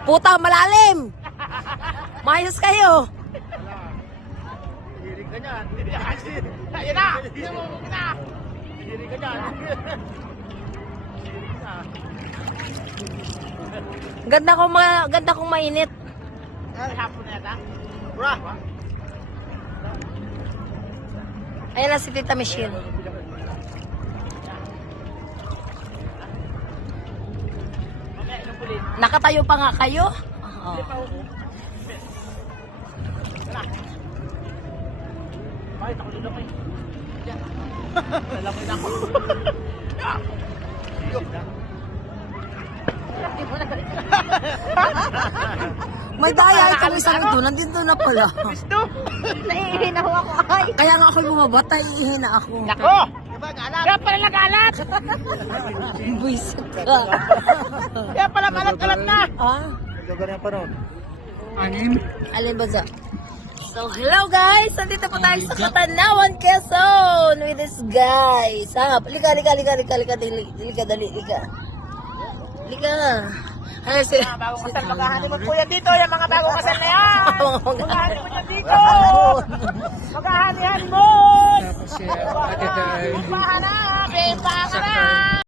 Puta, malalim! Mayos kayo! Hihirig ka dyan. Ayan na! Hinamumog na! Hihirig ka dyan. Hihirig na. Ganda kong mainit. Hapon na yata? Bra! Ayan na si Tita Michelle. Nakatayo pa nga kayo? Oo. Bakit ako dito kayo? Lalakoy na ako. May daya kami sa rito. Nandito na pala. Gusto? Nahihina ako ay. Kaya nga ako bumaba, tayo na ako. Nako! Kaya pala nag-alat! Buisit ka. Kaya pala kalat-kalat na! Ah? Nagagana pa ron. Alin ba dyan? So, hello guys! Nandito po tayo sa Katanawan, Quezon with this guys. Ha? Lika. Ay, si... Bagong kasal, mag-honeymoon po yan dito. Yung mga bagong kasal na yan! Mag-honeymoon yan dito! Mag-honeymoon! Mag-hanapin! Baka na!